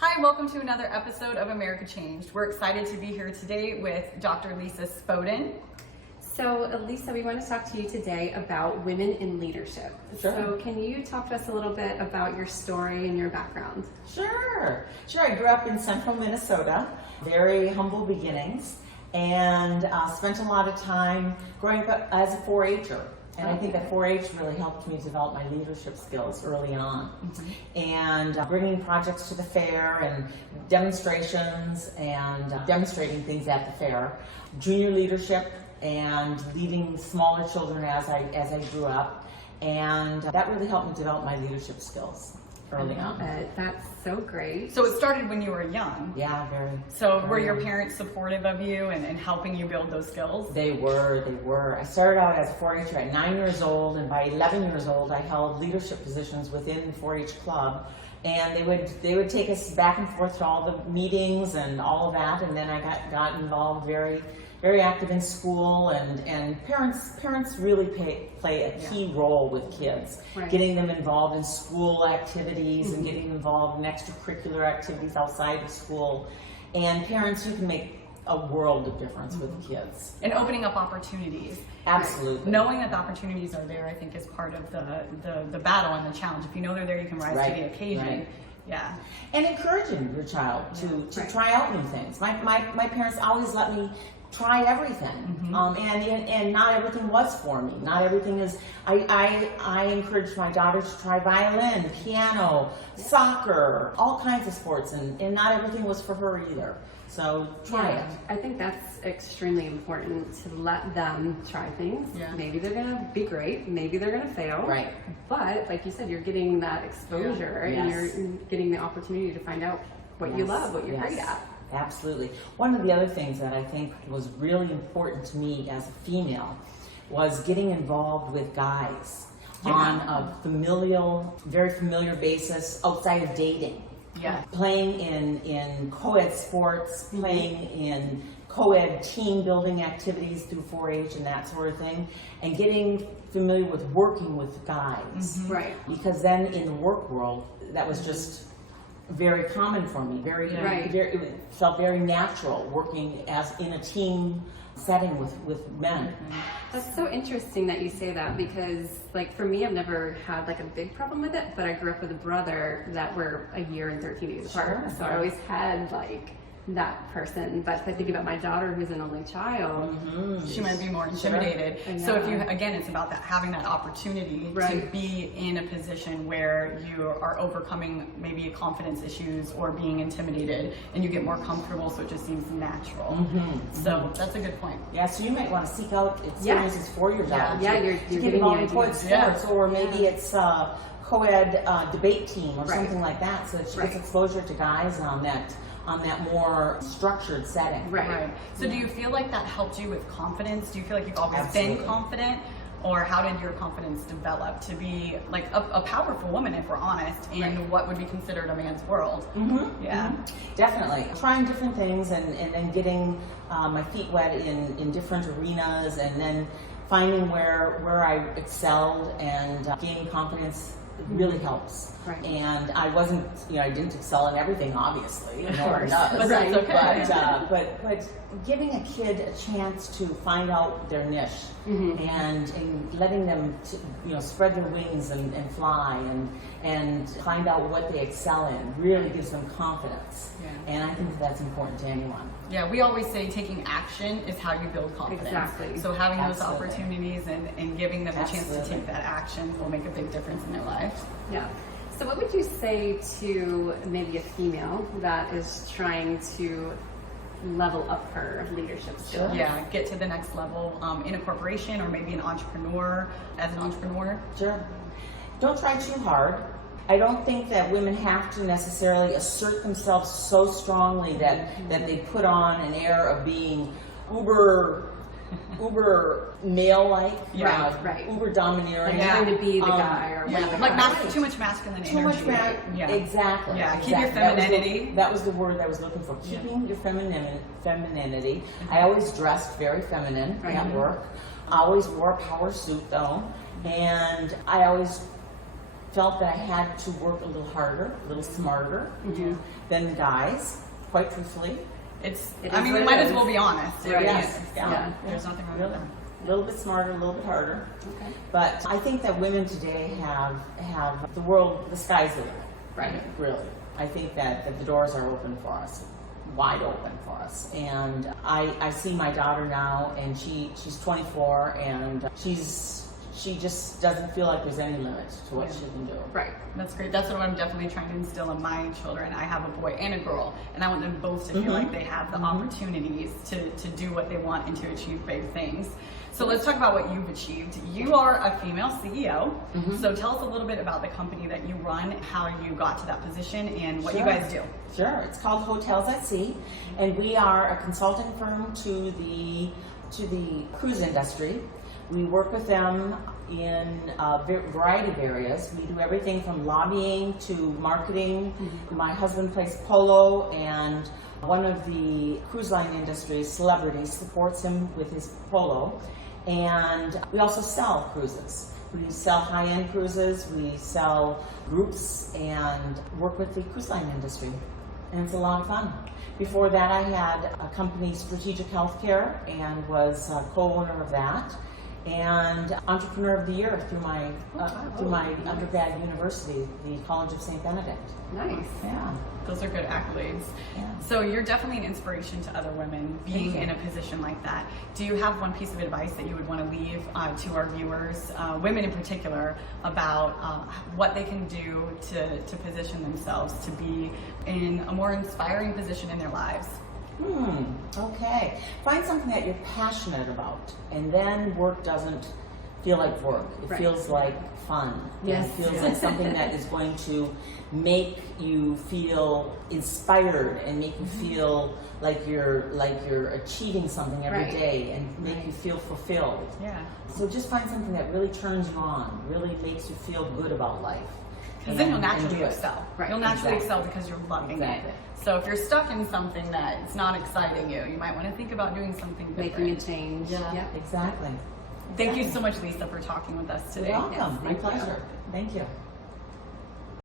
Hi, welcome to another episode of America Changed. We're excited to be here today with Dr. Lisa Spoden. So, Lisa, we want to talk to you today about women in leadership. Sure. So, can you talk to us a little bit about your story and your background? Sure. I grew up in central Minnesota, very humble beginnings, and spent a lot of time growing up as a 4-H'er. And I think that 4-H really helped me develop my leadership skills early on. And bringing projects to the fair and demonstrations and demonstrating things at the fair. Junior leadership and leading smaller children as I grew up. And that really helped me develop my leadership skills early on. That's so great. So it started when you were young. Yeah, very. So were very your young. parents supportive of you and helping you build those skills? They were. I started out as a 4-H'er at 9 years old, and by 11 years old, I held leadership positions within the 4-H club. And they would take us back and forth to all the meetings and all of that, and then I got involved very active in school, and parents really play a key role with kids, getting them involved in school activities and getting involved in extracurricular activities outside of school. And parents, you can make a world of difference with kids. And opening up opportunities. Absolutely. Knowing that the opportunities are there, I think, is part of the battle and the challenge. If you know they're there, you can rise to the occasion. Right. Yeah. And encouraging your child to try out new things. My parents always let me try everything, and not everything was for me. Not everything is. I encouraged my daughter to try violin, piano, soccer, all kinds of sports, and not everything was for her either. So try it. I think that's extremely important to let them try things. Yeah. Maybe they're going to be great, maybe they're going to fail. Right. But like you said, you're getting that exposure and you're getting the opportunity to find out what you love, what you're great at. Absolutely. One of the other things that I think was really important to me as a female was getting involved with guys on a very familiar basis outside of dating. Yeah. Playing in co-ed sports, playing in co-ed team building activities through 4-H and that sort of thing, and getting familiar with working with guys. Right. Because then in the work world, that was just very common for me. It felt very natural working as in a team setting with men. That's so interesting that you say that, because like for me, I've never had like a big problem with it, but I grew up with a brother that were a year and 13 days apart. So I always had like that person. But if I think about my daughter, who's an only child, she might be more intimidated. So if you, again, it's about having that opportunity to be in a position where you are overcoming maybe confidence issues or being intimidated, and you get more comfortable, so it just seems natural. So that's a good point. Yeah, so you might want to seek out experiences for your daughter. You're get involved in co-ed sports, or maybe it's co-ed debate team or something like that, so that she gets exposure to guys on that more structured setting. Right. So do you feel like that helped you with confidence? Do you feel like you've always been confident? Or how did your confidence develop to be like a powerful woman, if we're honest, in what would be considered a man's world? Definitely. Trying different things and then getting my feet wet in different arenas, and then finding where I excelled and gaining confidence really helps. And I didn't excel in everything, obviously. No one does. But that's okay. But giving a kid a chance to find out their niche and letting them spread their wings and fly and find out what they excel in really gives them confidence. And I think that's important to anyone. Yeah, we always say taking action is how you build confidence. Exactly. So having those opportunities and giving them a chance to take that action will make a big difference in their lives. Yeah. So what would you say to maybe a female that is trying to level up her leadership skills? Yeah, get to the next level in a corporation, or maybe an entrepreneur, as an entrepreneur. Sure. Don't try too hard. I don't think that women have to necessarily assert themselves so strongly that they put on an air of being uber male-like, uber domineering. Trying to be the guy or whatever. Like too much masculine energy. Exactly. Yeah, keep your femininity. That was the word I was looking for. Keeping your femininity. I always dressed very feminine at work. I always wore a power suit though, and I always felt that I had to work a little harder, a little smarter than the guys, quite truthfully. I mean, we might as well be honest. Right. Yes. Yeah. There's nothing wrong with that. A little bit smarter, a little bit harder. Okay. But I think that women today have the world, the sky's the limit. Right. Really. I think that the doors are open for us, wide open for us. And I see my daughter now, and she's 24, and she just doesn't feel like there's any limit to what she can do. Right. That's great. That's what I'm definitely trying to instill in my children. I have a boy and a girl, and I want them both to feel like they have the opportunities to do what they want and to achieve big things. So let's talk about what you've achieved. You are a female CEO, so tell us a little bit about the company that you run, how you got to that position, and what you guys do. Sure. It's called Hotels at Sea, and we are a consulting firm to the cruise industry. We work with them in a variety of areas. We do everything from lobbying to marketing. My husband plays polo, and one of the cruise line industry's celebrities supports him with his polo. And we also sell cruises. We sell high-end cruises, we sell groups, and work with the cruise line industry. And it's a lot of fun. Before that, I had a company, Strategic Healthcare, and was a co-owner of that, and Entrepreneur of the Year through my undergrad university, the College of St. Benedict. Nice. Yeah. Those are good accolades. Yeah. So you're definitely an inspiration to other women being in a position like that. Do you have one piece of advice that you would want to leave to our viewers, women in particular, about what they can do to position themselves to be in a more inspiring position in their lives? Okay. Find something that you're passionate about, and then work doesn't feel like work. It feels like fun. Yes. It feels like something that is going to make you feel inspired and make you feel like you're achieving something every day and make you feel fulfilled. Yeah. So just find something that really turns you on, really makes you feel good about life. Because then you'll naturally do it. excel. Right. You'll naturally excel because you're loving Exactly. it. So if you're stuck in something that's not exciting you, you might want to think about doing something different. Making a change. Yeah. Exactly. Thank you so much, Lisa, for talking with us today. You're welcome. Yes, My thank you. pleasure. Thank you.